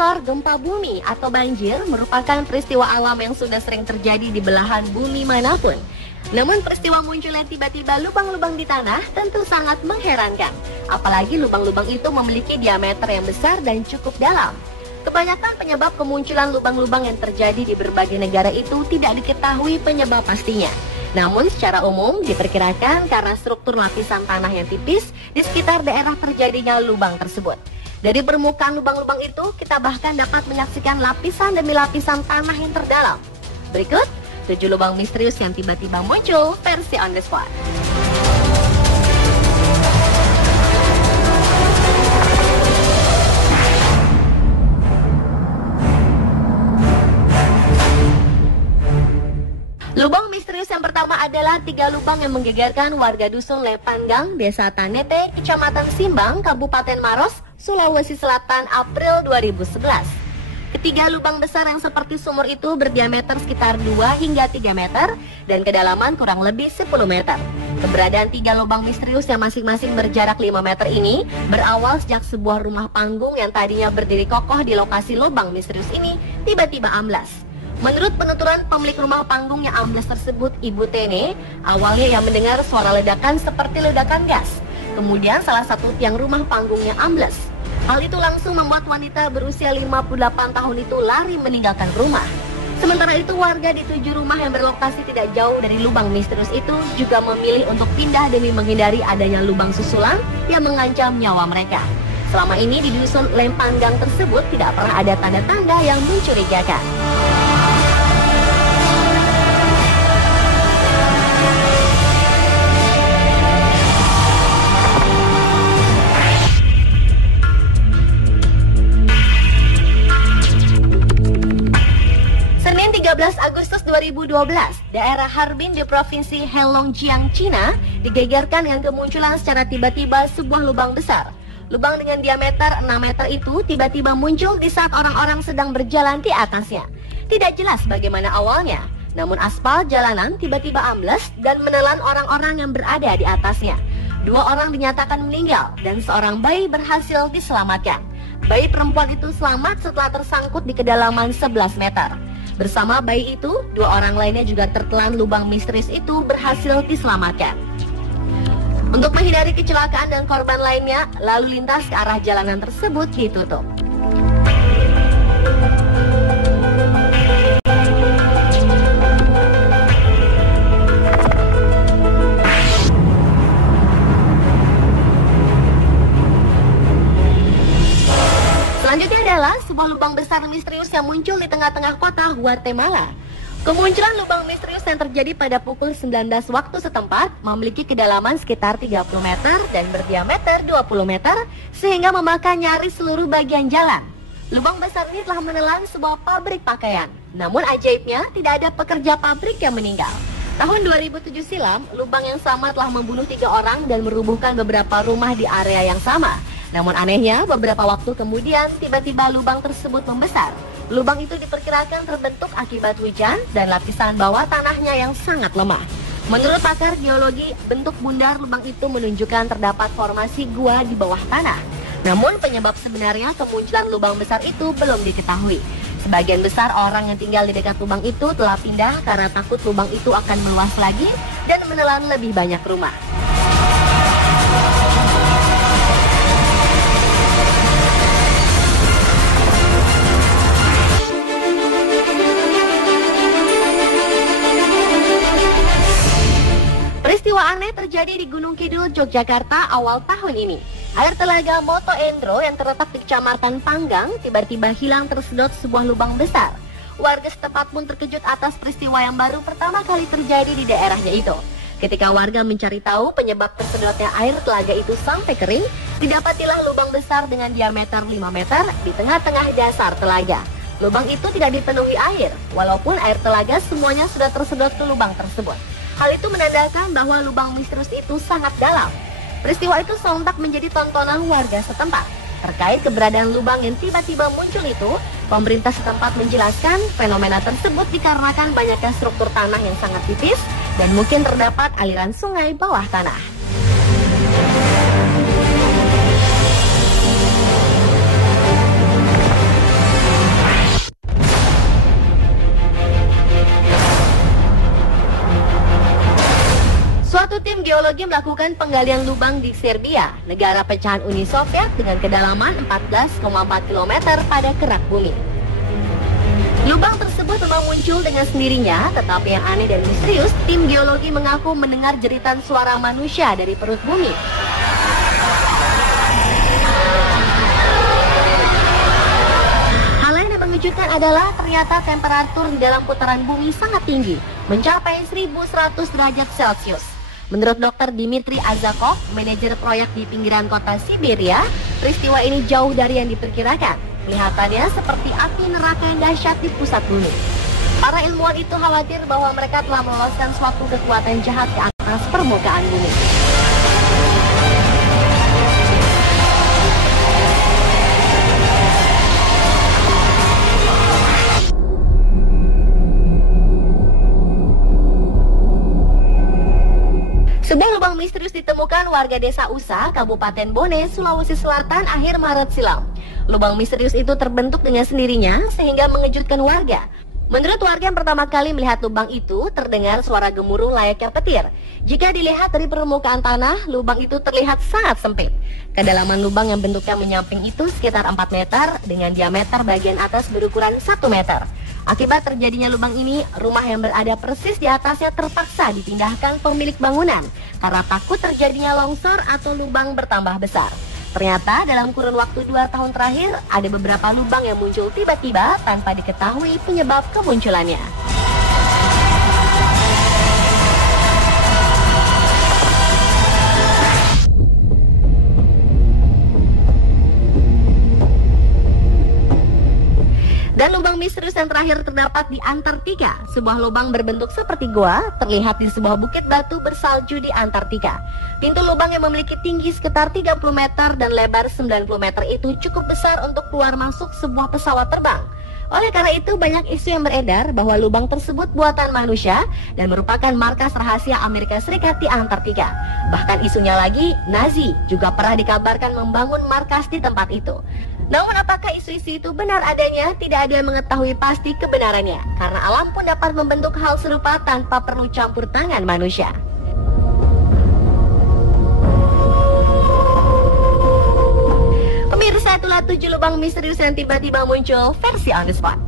longsor, gempa bumi, atau banjir merupakan peristiwa alam yang sudah sering terjadi di belahan bumi manapun. Namun peristiwa munculnya tiba-tiba lubang-lubang di tanah tentu sangat mengherankan. Apalagi lubang-lubang itu memiliki diameter yang besar dan cukup dalam. Kebanyakan penyebab kemunculan lubang-lubang yang terjadi di berbagai negara itu tidak diketahui penyebab pastinya. Namun secara umum diperkirakan karena struktur lapisan tanah yang tipis di sekitar daerah terjadinya lubang tersebut. Dari permukaan lubang-lubang itu, kita bahkan dapat menyaksikan lapisan demi lapisan tanah yang terdalam. Berikut 7 lubang misterius yang tiba-tiba muncul versi on the spot. Lubang misterius yang pertama adalah 3 lubang yang menggegerkan warga dusun Lepanggang, Desa Tanete, Kecamatan Simbang, Kabupaten Maros, Sulawesi Selatan, April 2011. Ketiga lubang besar yang seperti sumur itu berdiameter sekitar 2 hingga 3 meter dan kedalaman kurang lebih 10 meter. Keberadaan 3 lubang misterius yang masing-masing berjarak 5 meter ini berawal sejak sebuah rumah panggung yang tadinya berdiri kokoh di lokasi lubang misterius ini tiba-tiba amblas. Menurut penuturan pemilik rumah panggung yang ambles tersebut, Ibu Tene, awalnya ia mendengar suara ledakan seperti ledakan gas. Kemudian salah satu tiang rumah panggungnya ambles. Hal itu langsung membuat wanita berusia 58 tahun itu lari meninggalkan rumah. Sementara itu warga di 7 rumah yang berlokasi tidak jauh dari lubang misterius itu juga memilih untuk pindah demi menghindari adanya lubang susulan yang mengancam nyawa mereka. Selama ini di dusun Lepanggang tersebut tidak pernah ada tanda-tanda yang mencurigakan. Senin 13 Agustus 2012, daerah Harbin di Provinsi Heilongjiang, Cina, digegerkan dengan kemunculan secara tiba-tiba sebuah lubang besar. Lubang dengan diameter 6 meter itu tiba-tiba muncul di saat orang-orang sedang berjalan di atasnya. Tidak jelas bagaimana awalnya, namun aspal jalanan tiba-tiba ambles dan menelan orang-orang yang berada di atasnya. 2 orang dinyatakan meninggal dan seorang bayi berhasil diselamatkan. Bayi perempuan itu selamat setelah tersangkut di kedalaman 11 meter. Bersama bayi itu, 2 orang lainnya juga tertelan lubang misterius itu berhasil diselamatkan. Untuk menghindari kecelakaan dan korban lainnya, lalu lintas ke arah jalanan tersebut ditutup. Selanjutnya adalah sebuah lubang besar misterius yang muncul di tengah-tengah kota Guatemala. Kemunculan lubang misterius yang terjadi pada pukul 19 waktu setempat memiliki kedalaman sekitar 30 meter dan berdiameter 20 meter sehingga memakan nyaris seluruh bagian jalan. Lubang besar ini telah menelan sebuah pabrik pakaian. Namun ajaibnya tidak ada pekerja pabrik yang meninggal. Tahun 2007 silam, lubang yang sama telah membunuh 3 orang dan merubuhkan beberapa rumah di area yang sama. Namun anehnya, beberapa waktu kemudian tiba-tiba lubang tersebut membesar. Lubang itu diperkirakan terbentuk akibat hujan dan lapisan bawah tanahnya yang sangat lemah. Menurut pakar geologi, bentuk bundar lubang itu menunjukkan terdapat formasi gua di bawah tanah. Namun penyebab sebenarnya kemunculan lubang besar itu belum diketahui. Sebagian besar orang yang tinggal di dekat lubang itu telah pindah karena takut lubang itu akan meluas lagi dan menelan lebih banyak rumah. Peristiwa aneh terjadi di Gunung Kidul, Yogyakarta awal tahun ini. Air telaga Moto Endro yang terletak di Kecamatan Panggang tiba-tiba hilang tersedot sebuah lubang besar. Warga setempat pun terkejut atas peristiwa yang baru pertama kali terjadi di daerahnya itu. Ketika warga mencari tahu penyebab tersedotnya air telaga itu sampai kering, didapatilah lubang besar dengan diameter 5 meter di tengah-tengah dasar telaga. Lubang itu tidak dipenuhi air, walaupun air telaga semuanya sudah tersedot ke lubang tersebut. Hal itu menandakan bahwa lubang misterius itu sangat dalam. Peristiwa itu sontak menjadi tontonan warga setempat. Terkait keberadaan lubang yang tiba-tiba muncul itu, pemerintah setempat menjelaskan fenomena tersebut dikarenakan banyaknya struktur tanah yang sangat tipis dan mungkin terdapat aliran sungai bawah tanah. Suatu tim geologi melakukan penggalian lubang di Serbia, negara pecahan Uni Soviet dengan kedalaman 14,4 km pada kerak bumi. Lubang tersebut memang muncul dengan sendirinya, tetapi yang aneh dan misterius, tim geologi mengaku mendengar jeritan suara manusia dari perut bumi. Hal lain yang mengejutkan adalah ternyata temperatur di dalam putaran bumi sangat tinggi, mencapai 1100 derajat Celcius. Menurut Dr. Dmitry Azakov, manajer proyek di pinggiran kota Siberia, peristiwa ini jauh dari yang diperkirakan. Kelihatannya seperti api neraka yang dahsyat di pusat bumi. Para ilmuwan itu khawatir bahwa mereka telah meloloskan suatu kekuatan jahat di atas permukaan bumi. Sebuah lubang misterius ditemukan warga desa Usa, Kabupaten Bone, Sulawesi Selatan akhir Maret silam. Lubang misterius itu terbentuk dengan sendirinya sehingga mengejutkan warga. Menurut warga yang pertama kali melihat lubang itu, terdengar suara gemuruh layaknya petir. Jika dilihat dari permukaan tanah, lubang itu terlihat sangat sempit. Kedalaman lubang yang bentuknya menyamping itu sekitar 4 meter dengan diameter bagian atas berukuran 1 meter. Akibat terjadinya lubang ini, rumah yang berada persis di atasnya terpaksa dipindahkan pemilik bangunan karena takut terjadinya longsor atau lubang bertambah besar. Ternyata dalam kurun waktu 2 tahun terakhir, ada beberapa lubang yang muncul tiba-tiba tanpa diketahui penyebab kemunculannya. Dan lubang misterius yang terakhir terdapat di Antartika. Sebuah lubang berbentuk seperti gua terlihat di sebuah bukit batu bersalju di Antartika. Pintu lubang yang memiliki tinggi sekitar 30 meter dan lebar 90 meter itu cukup besar untuk keluar masuk sebuah pesawat terbang. Oleh karena itu banyak isu yang beredar bahwa lubang tersebut buatan manusia dan merupakan markas rahasia Amerika Serikat di Antartika. Bahkan isunya lagi, Nazi juga pernah dikabarkan membangun markas di tempat itu. Namun apakah isu-isu itu benar adanya? Tidak ada yang mengetahui pasti kebenarannya, karena alam pun dapat membentuk hal serupa tanpa perlu campur tangan manusia. Pemirsa, itulah 7 lubang misterius yang tiba-tiba muncul versi on the spot.